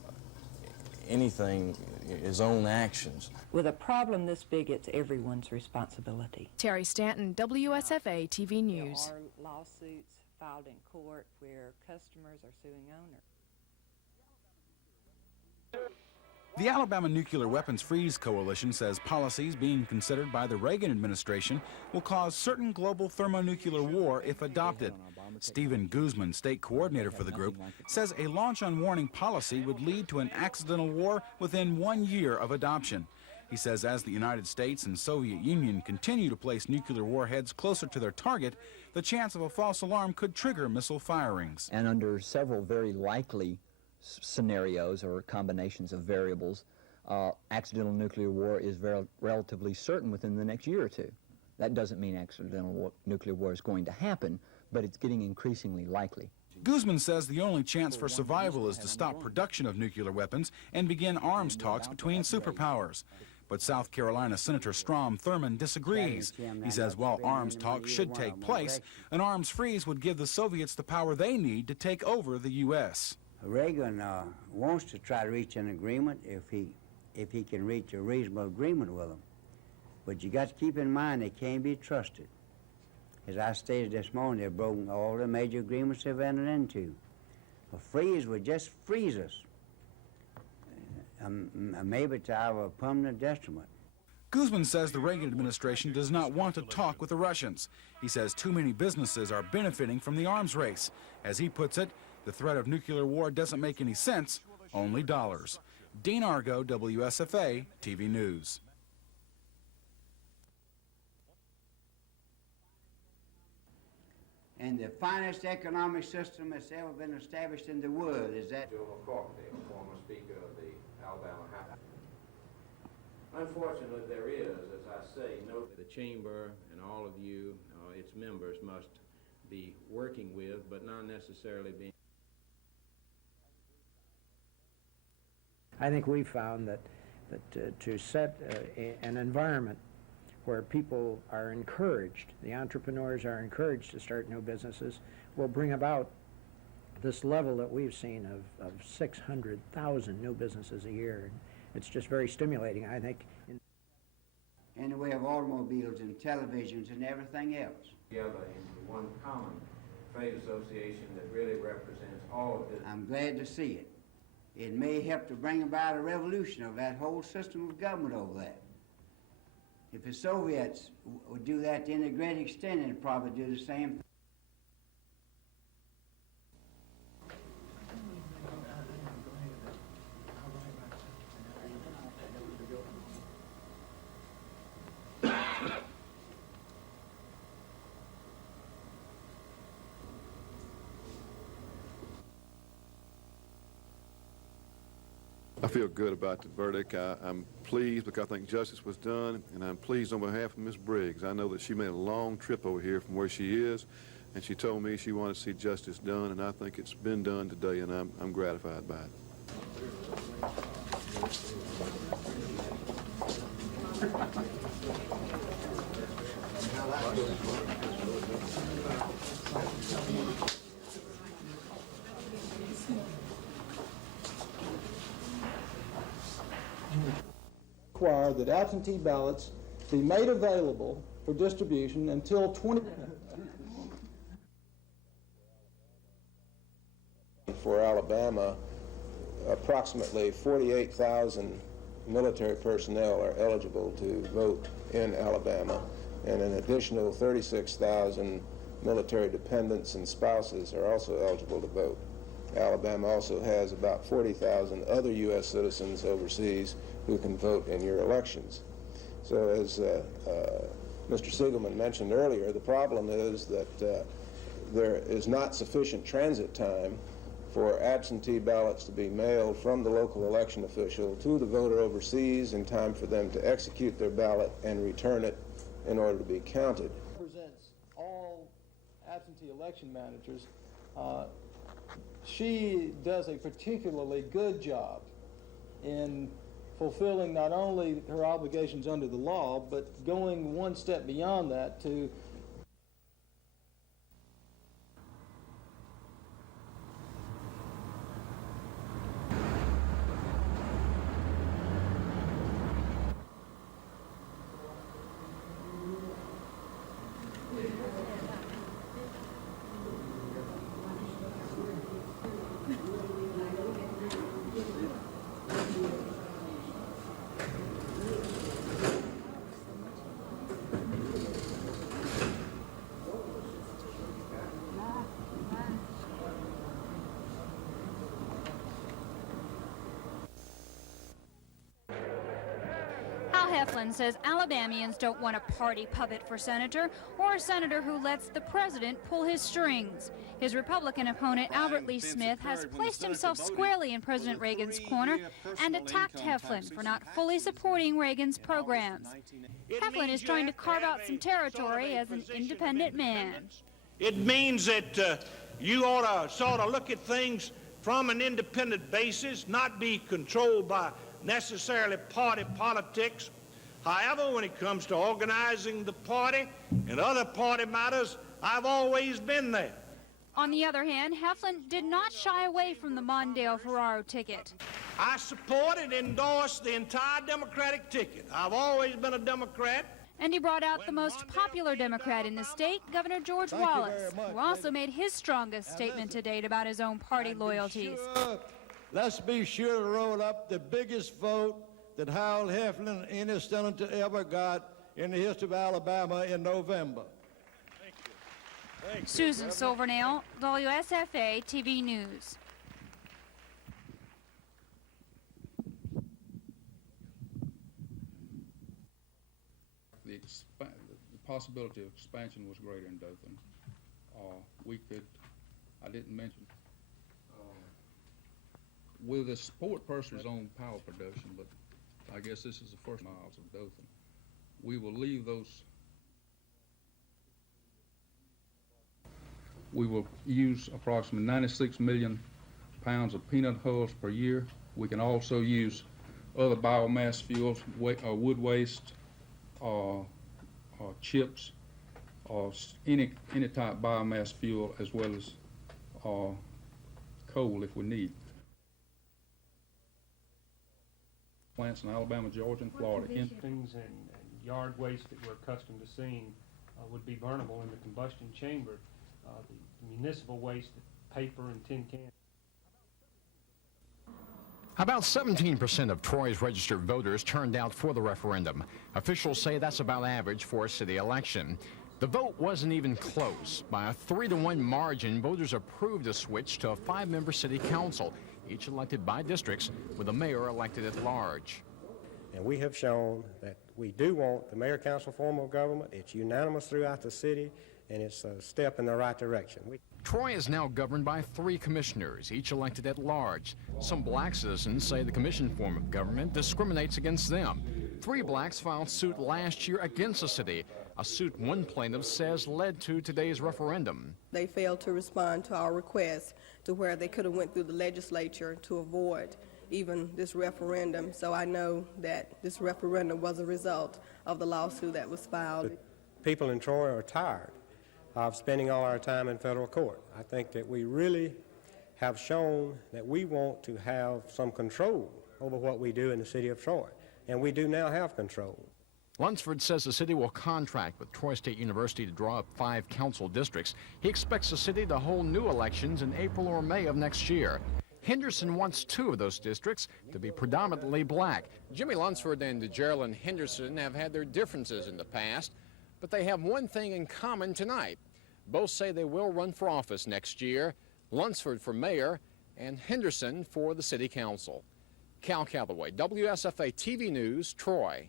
anything, his own actions. With a problem this big, it's everyone's responsibility. Terry Stanton, WSFA TV News. There are lawsuits filed in court where customers are suing owners. The Alabama Nuclear Weapons Freeze Coalition says policies being considered by the Reagan administration will cause certain global thermonuclear war if adopted. Stephen Guzman, state coordinator for the group, says a launch on warning policy would lead to an accidental war within 1 year of adoption. He says as the United States and Soviet Union continue to place nuclear warheads closer to their target, the chance of a false alarm could trigger missile firings. And under several very likely scenarios or combinations of variables, accidental nuclear war is relatively certain within the next year or two. That doesn't mean accidental nuclear war is going to happen, but it's getting increasingly likely. Guzman says the only chance for survival is to stop production of nuclear weapons and begin arms talks between superpowers. But South Carolina Senator Strom Thurmond disagrees. He says while arms talks should take place, an arms freeze would give the Soviets the power they need to take over the U.S. Reagan wants to try to reach an agreement if he can reach a reasonable agreement with them. But you got to keep in mind they can't be trusted. As I stated this morning, they've broken all the major agreements they've entered into. A freeze would just freeze us, maybe to our permanent detriment. Guzman says the Reagan administration does not want to talk with the Russians. He says too many businesses are benefiting from the arms race. As he puts it, the threat of nuclear war doesn't make any sense, only dollars. Dean Argo, WSFA TV News. And the finest economic system that's ever been established in the world is that. Joe McCartney, former Speaker of the Alabama House. Unfortunately, there is, as I say, the Chamber and all of you, its members, must be working with, but not necessarily being. I think we found that to set an environment where people are encouraged, the entrepreneurs are encouraged to start new businesses, will bring about this level that we've seen of 600,000 new businesses a year. It's just very stimulating, I think. In the way of automobiles and televisions and everything else. Together into one common trade association that really represents all of it. I'm glad to see it. It may help to bring about a revolution of that whole system of government over that. If the Soviets would do that to any great extent, they'd probably do the same thing. I feel good about the verdict. I'm pleased because I think justice was done, and I'm pleased on behalf of Ms. Briggs. I know that she made a long trip over here from where she is, and she told me she wanted to see justice done, and I think it's been done today, and I'm gratified by it. Require that absentee ballots be made available for distribution until 20. For Alabama, approximately 48,000 military personnel are eligible to vote in Alabama, and an additional 36,000 military dependents and spouses are also eligible to vote. Alabama also has about 40,000 other U.S. citizens overseas who can vote in your elections. So as Mr. Siegelman mentioned earlier, the problem is that there is not sufficient transit time for absentee ballots to be mailed from the local election official to the voter overseas in time for them to execute their ballot and return it in order to be counted. Represents all absentee election managers. She does a particularly good job in fulfilling not only her obligations under the law, but going one step beyond that to Heflin says Alabamians don't want a party puppet for senator or a senator who lets the president pull his strings. His Republican opponent, Albert Lee Smith, has placed himself squarely in President Reagan's corner and attacked Heflin for not fully supporting Reagan's programs. Heflin is trying to carve out some territory as an independent man. It means that you ought to sort of look at things from an independent basis, not be controlled by necessarily party politics. However, when it comes to organizing the party and other party matters, I've always been there. On the other hand, Heflin did not shy away from the Mondale-Ferraro ticket. I support and endorse the entire Democratic ticket. I've always been a Democrat. And he brought out the most popular Democrat in the state, Governor George Wallace, who also made his strongest statement to date about his own party loyalties. Let's be sure to roll up the biggest vote that Harold Heflin, any senator, ever got in the history of Alabama in November. Thank you. Thank you. Susan Silvernail, WSFA TV News. The possibility of expansion was greater in Dothan. I didn't mention, with the support person's own power production, but I guess this is the first miles of Dothan. We will leave those. We will use approximately 96 million pounds of peanut hulls per year. We can also use other biomass fuels, wood waste, chips, any type of biomass fuel, as well as coal if we need. Plants in Alabama, Georgia, and Florida. Things and yard waste that we're accustomed to seeing would be burnable in the combustion chamber. The municipal waste, paper and tin cans. About 17% of Troy's registered voters turned out for the referendum. Officials say that's about average for a city election. The vote wasn't even close. By a 3-to-1 margin, voters approved a switch to a 5-member city council, each elected by districts, with a mayor elected at large. And we have shown that we do want the mayor-council form of government. It's unanimous throughout the city, and it's a step in the right direction. Troy is now governed by 3 commissioners, each elected at large. Some black citizens say the commission form of government discriminates against them. 3 blacks filed suit last year against the city, a suit one plaintiff says led to today's referendum. They failed to respond to our request to where they could have went through the legislature to avoid even this referendum. So I know that this referendum was a result of the lawsuit that was filed. People in Troy are tired of spending all our time in federal court. I think that we really have shown that we want to have some control over what we do in the city of Troy, and we do now have control. Lunsford says the city will contract with Troy State University to draw up 5 council districts. He expects the city to hold new elections in April or May of next year. Henderson wants 2 of those districts to be predominantly black. Jimmy Lunsford and Geraldine Henderson have had their differences in the past, but they have one thing in common tonight. Both say they will run for office next year, Lunsford for mayor and Henderson for the city council. Cal Calloway, WSFA TV News, Troy.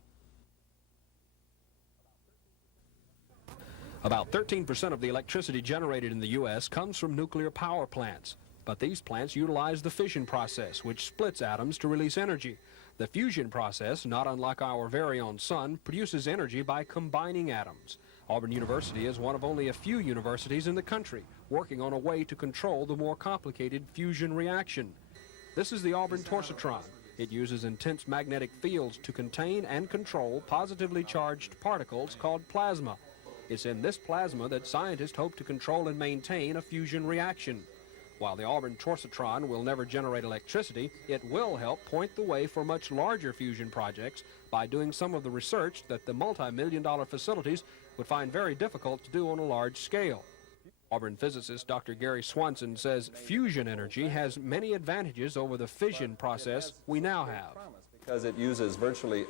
About 13% of the electricity generated in the U.S. comes from nuclear power plants. But these plants utilize the fission process, which splits atoms to release energy. The fusion process, not unlike our very own sun, produces energy by combining atoms. Auburn University is one of only a few universities in the country working on a way to control the more complicated fusion reaction. This is the Auburn Torsatron, It uses intense magnetic fields to contain and control positively charged particles called plasma. It's in this plasma that scientists hope to control and maintain a fusion reaction. While the Auburn torsatron will never generate electricity, it will help point the way for much larger fusion projects by doing some of the research that the multi-million-dollar facilities would find very difficult to do on a large scale. Auburn physicist Dr. Gary Swanson says fusion energy has many advantages over the fission process we now have. Because it uses virtually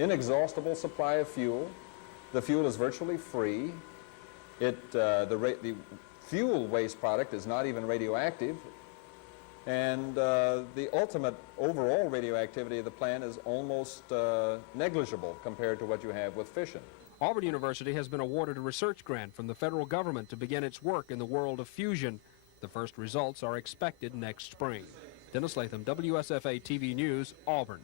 inexhaustible supply of fuel. The fuel is virtually free. The fuel waste product is not even radioactive. And the ultimate overall radioactivity of the plant is almost negligible compared to what you have with fission. Auburn University has been awarded a research grant from the federal government to begin its work in the world of fusion. The first results are expected next spring. Dennis Latham, WSFA TV News, Auburn.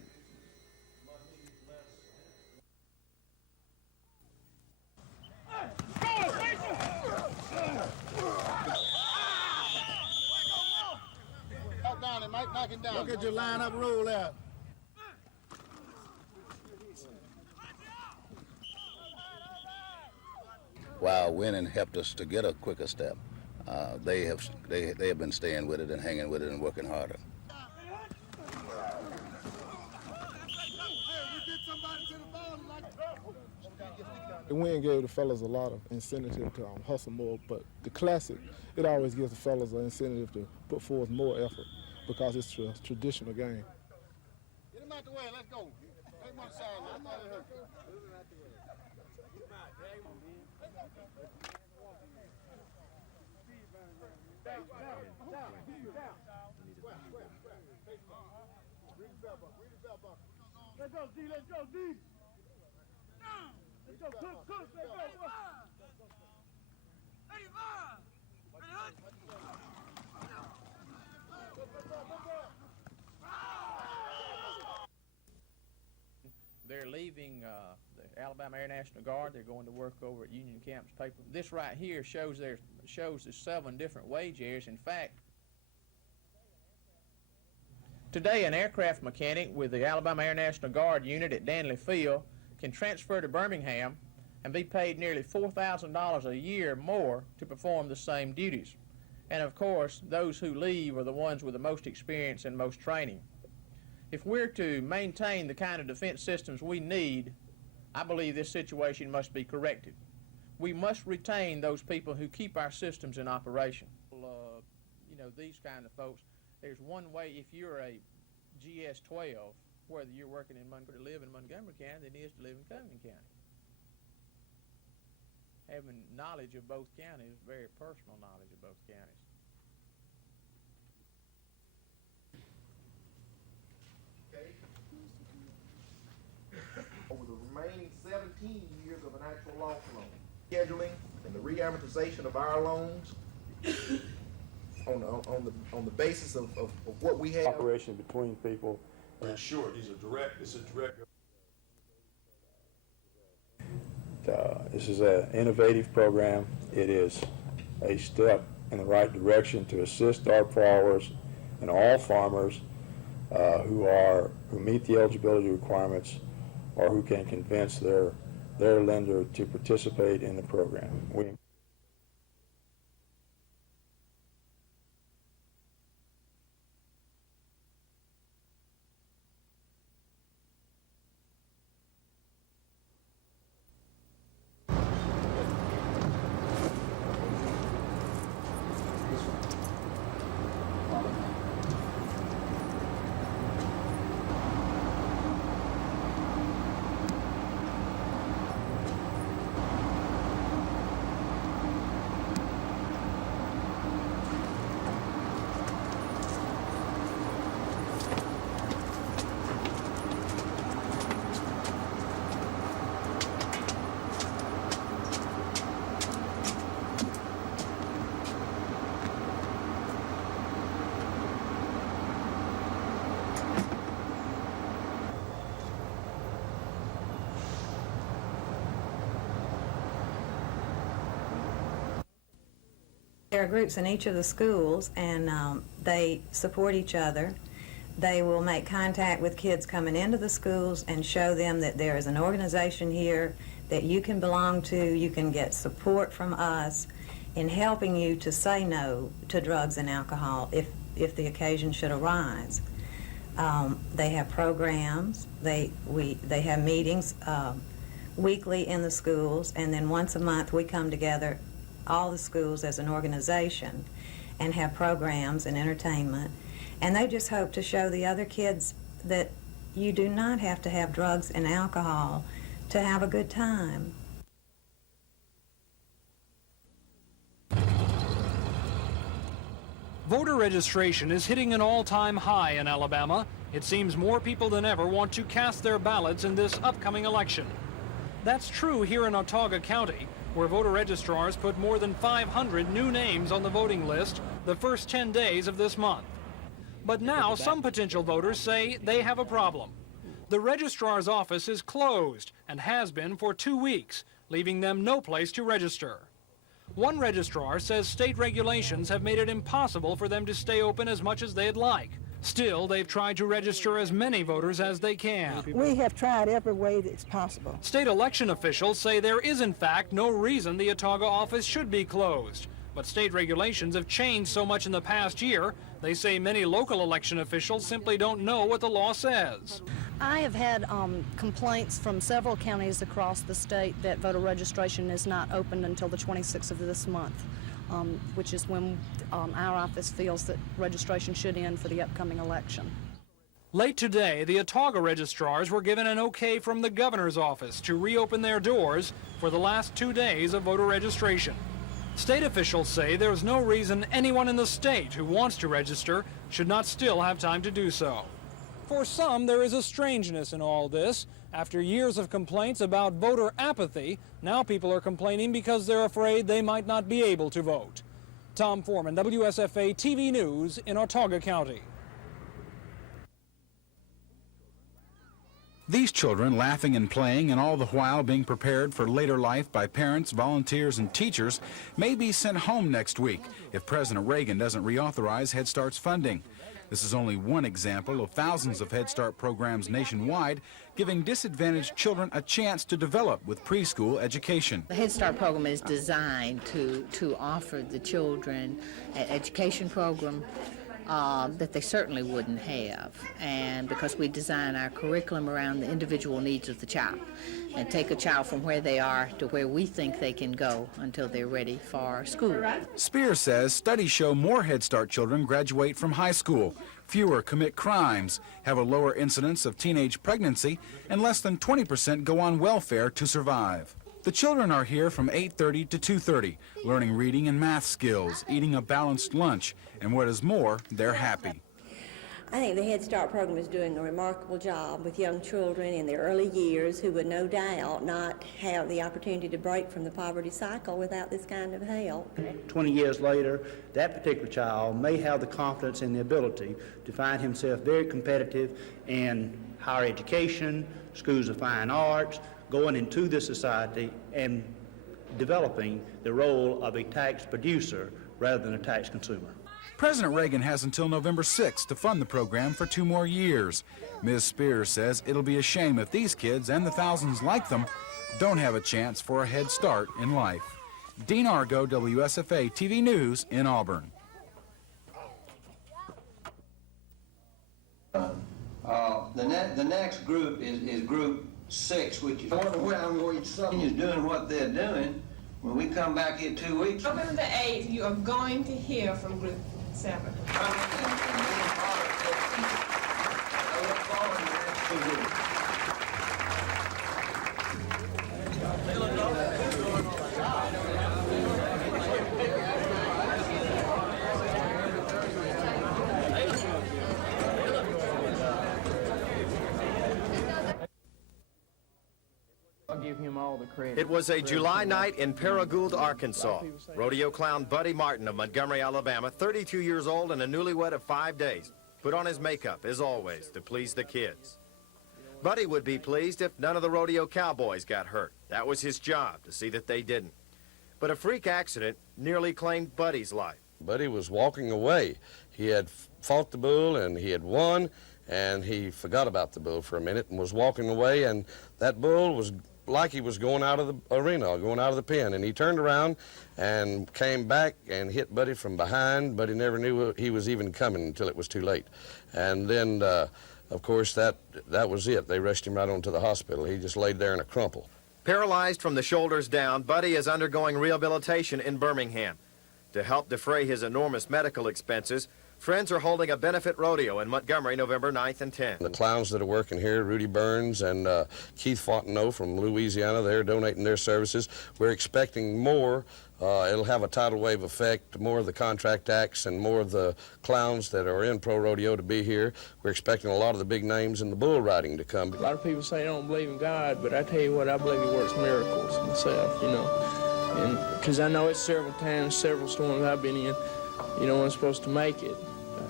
Look at your line-up rule out. While winning helped us to get a quicker step, they have been staying with it and hanging with it and working harder. The win gave the fellas a lot of incentive to hustle more, but the classic, it always gives the fellas an incentive to put forth more effort because it's a traditional game. Get him out the way, let's go. Take one side, let him out of here. Let's go, D, let's go, D. Let's go, cook, let's go. 85. They're leaving the Alabama Air National Guard. They're going to work over at Union Camp's paper. This right here shows the 7 different wage areas. In fact, today an aircraft mechanic with the Alabama Air National Guard unit at Danley Field can transfer to Birmingham and be paid nearly $4,000 a year more to perform the same duties. And of course, those who leave are the ones with the most experience and most training. If we're to maintain the kind of defense systems we need, I believe this situation must be corrected. We must retain those people who keep our systems in operation. These kind of folks, there's one way if you're a GS-12, whether you're working to live in Montgomery County than it is to live in Covington County. Having knowledge of both counties, very personal knowledge of both counties. Over the remaining 17 years of an actual loss loan. Scheduling and the re-amortization of our loans on the basis of what we have. Cooperation between people. Sure, it's a direct. This is an innovative program. It is a step in the right direction to assist our borrowers and all farmers who meet the eligibility requirements or who can convince their lender to participate in the program. There are groups in each of the schools, and they support each other. They will make contact with kids coming into the schools and show them that there is an organization here that you can belong to. You can get support from us in helping you to say no to drugs and alcohol if the occasion should arise. They have programs. They have meetings weekly in the schools, and then once a month we come together, all the schools as an organization, and have programs and entertainment. And they just hope to show the other kids that you do not have to have drugs and alcohol to have a good time. Voter registration is hitting an all-time high in Alabama. It seems more people than ever want to cast their ballots in this upcoming election. That's true here in Autauga County, where voter registrars put more than 500 new names on the voting list the first 10 days of this month. But now some potential voters say they have a problem. The registrar's office is closed and has been for 2 weeks, leaving them no place to register. One registrar says state regulations have made it impossible for them to stay open as much as they'd like. Still, they've tried to register as many voters as they can. We have tried every way that's possible. State election officials say there is in fact no reason the Autauga office should be closed. But state regulations have changed so much in the past year, they say many local election officials simply don't know what the law says. I have had complaints from several counties across the state that voter registration is not opened until the 26th of this month, which is when our office feels that registration should end for the upcoming election. Late today, the Autauga registrars were given an okay from the governor's office to reopen their doors for the last 2 days of voter registration. State officials say there's no reason anyone in the state who wants to register should not still have time to do so. For some, there is a strangeness in all this. After years of complaints about voter apathy, now people are complaining because they're afraid they might not be able to vote. Tom Foreman, WSFA TV News in Autauga County. These children laughing and playing and all the while being prepared for later life by parents, volunteers, and teachers may be sent home next week if President Reagan doesn't reauthorize Head Start's funding. This is only one example of thousands of Head Start programs nationwide giving disadvantaged children a chance to develop with preschool education. The Head Start program is designed to offer the children an education program that they certainly wouldn't have, and because we design our curriculum around the individual needs of the child and take a child from where they are to where we think they can go until they're ready for school. Spears says studies show more Head Start children graduate from high school, fewer commit crimes, have a lower incidence of teenage pregnancy, and less than 20% go on welfare to survive. The children are here from 8:30 to 2:30, learning reading and math skills, eating a balanced lunch, and what is more, they're happy. I think the Head Start program is doing a remarkable job with young children in their early years who would no doubt not have the opportunity to break from the poverty cycle without this kind of help. 20 years later, that particular child may have the confidence and the ability to find himself very competitive in higher education, schools of fine arts, going into the society and developing the role of a tax producer rather than a tax consumer. President Reagan has until November 6th to fund the program for 2 more years. Ms. Spears says it'll be a shame if these kids and the thousands like them don't have a chance for a head start in life. Dean Argo, WSFA TV News in Auburn. The next group is group 6, which I wonder when I'm going to see is doing what they're doing. When we come back in 2 weeks. November the 8th, you are going to hear from group 7. It was a July night in Paragould, Arkansas. Rodeo clown Buddy Martin of Montgomery, Alabama, 32 years old and a newlywed of 5 days, put on his makeup, as always, to please the kids. Buddy would be pleased if none of the rodeo cowboys got hurt. That was his job, to see that they didn't. But a freak accident nearly claimed Buddy's life. Buddy was walking away. He had fought the bull and he had won, and he forgot about the bull for a minute and was walking away, and that bull was like he was going out of the arena, or going out of the pen, and he turned around and came back and hit Buddy from behind. Buddy never knew he was even coming until it was too late. And then, of course, that was it. They rushed him right on to the hospital. He just laid there in a crumple. Paralyzed from the shoulders down, Buddy is undergoing rehabilitation in Birmingham. To help defray his enormous medical expenses, friends are holding a benefit rodeo in Montgomery November 9th and 10th. The clowns that are working here, Rudy Burns and Keith Fontenot from Louisiana, they're donating their services. We're expecting more. It'll have a tidal wave effect, more of the contract acts and more of the clowns that are in pro rodeo to be here. We're expecting a lot of the big names in the bull riding to come. A lot of people say they don't believe in God, but I tell you what, I believe he works miracles himself, you know. And because I know it's several times, several storms I've been in, you know, when I'm supposed to make it,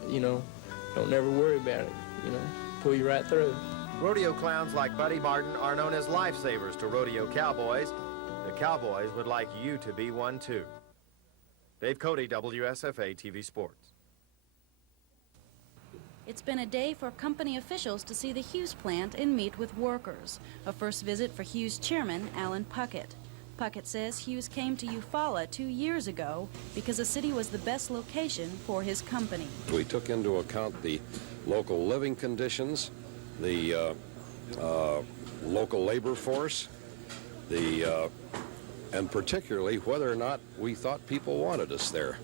you know, don't never worry about it, you know, pull you right through. Rodeo clowns like Buddy Martin are known as lifesavers to rodeo cowboys. The cowboys would like you to be one too. Dave Cody, WSFA TV Sports. It's been a day for company officials to see the Hughes plant and meet with workers. A first visit for Hughes chairman, Alan Puckett. Puckett says Hughes came to Eufaula 2 years ago because the city was the best location for his company. We took into account the local living conditions, the local labor force, and particularly whether or not we thought people wanted us there.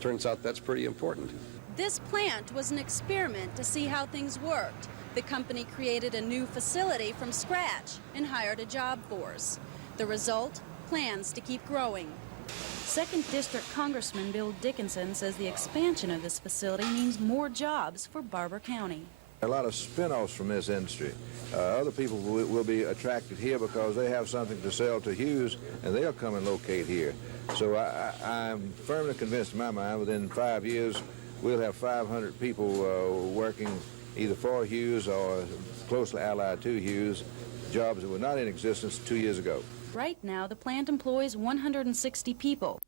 Turns out that's pretty important. This plant was an experiment to see how things worked. The company created a new facility from scratch and hired a job force. The result? Plans to keep growing. 2nd District Congressman Bill Dickinson says the expansion of this facility means more jobs for Barber County. A lot of spin-offs from this industry. Other people will be attracted here because they have something to sell to Hughes, and they'll come and locate here. So I'm firmly convinced in my mind within 5 years we'll have 500 people working either for Hughes or closely allied to Hughes, jobs that were not in existence 2 years ago. Right now, the plant employs 160 people.